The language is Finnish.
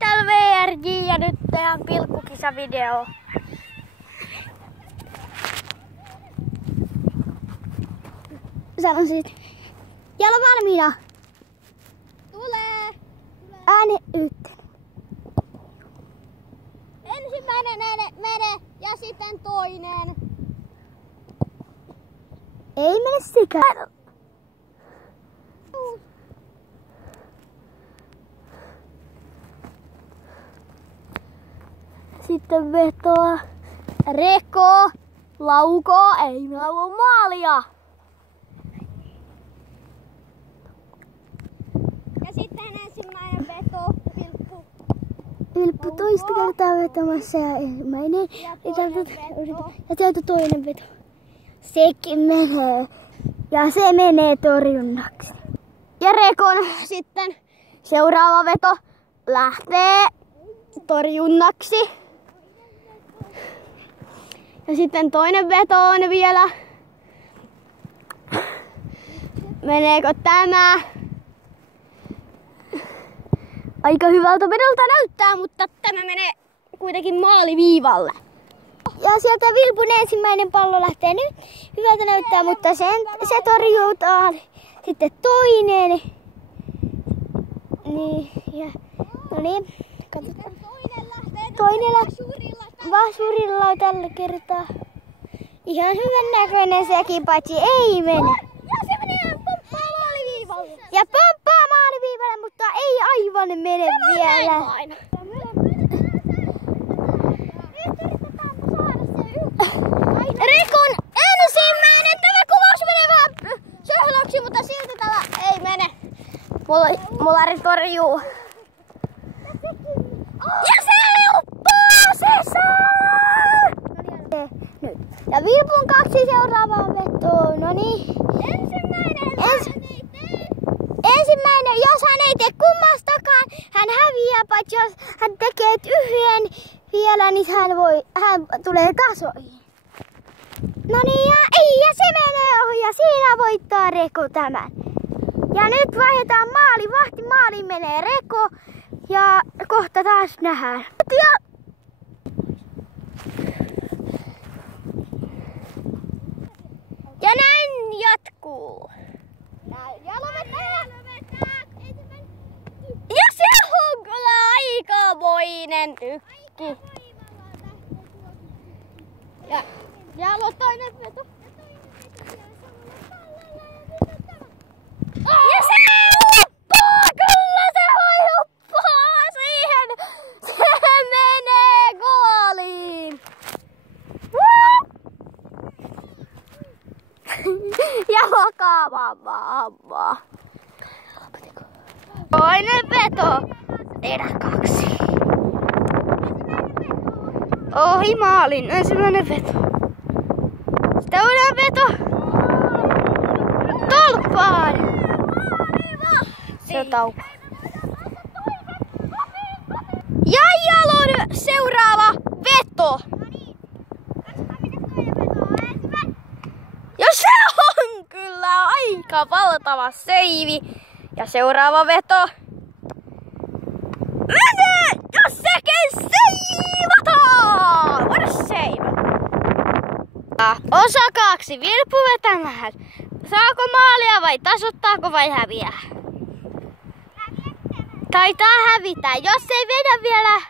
täällä VRJ ja nyt tehdään pilkkukisavideo. Sanon siitä. Jalo valmiina. Tulee. Ääni yhteen. Ensimmäinen mene ja sitten toinen. Ei mene sikään. Sitten vetoa. Reko. Lauko. Ei lauko maalia. Ja sitten ensimmäinen veto. Vilppu toista kertaa vetämässä ja ensimmäinen. Ja sieltä toinen veto. Sekin menee. Ja se menee torjunnaksi. Ja Rekon sitten seuraava veto lähtee torjunnaksi. Ja sitten toinen veto on vielä. Meneekö tämä? Aika hyvältä vedolta näyttää, mutta tämä menee kuitenkin maaliviivalle. Ja sieltä Vilpun ensimmäinen pallo lähtee nyt. Hyvältä näyttää, mutta se torjutaan. Sitten toinen. Niin, ja, no niin, katsotaan. Toinen vasurilla tällä kertaa. Ihan hyvän näköinen sekin, paitsi ei mene. Ja se menee pomppaa maaliviivalle. Ja pomppaa maaliviivalle, mutta ei aivan mene vielä. Rekon ensimmäinen. Tämä kuvaus menee vähän söhlöksi, mutta silti tämä ei mene. Mullari torjuu. Ja se uppoo sisään! Nyt. Ja Vilpun kaksi seuraavaa vetoa. No niin. Ensimmäinen, jos hän ei tee kummastakaan, hän häviää, paitsi jos hän tekee yhden vielä, niin hän tulee tasoihin. No niin, ja se menee ohi ja siinä voittaa Reko tämän. Ja nyt vaihdetaan maali, maaliin menee Reko ja kohta taas nähdään. Ja näin jatkuu. Ja se on kyllä aikamoinen ykki. Ja Jalo toinen veto. Ja se huppaa! Kyllä se huppaa siihen! Se menee goaliin! Ja vakavaa. Toinen veto. Tehdään kaksi. Ohi maalin. Ensimmäinen veto. Toinen veto. Tolppaan. Se tauko. Ja Jalon seuraava veto. Ja se on kyllä aika valtava seivi. Ja seuraava veto. Menee! Ja sekin seivataan! Voida seivata. Osa 2. Vilppu vetämään. Saako maalia vai tasoittaako vai häviää? Taitaa hävitä. Jos ei vedä vielä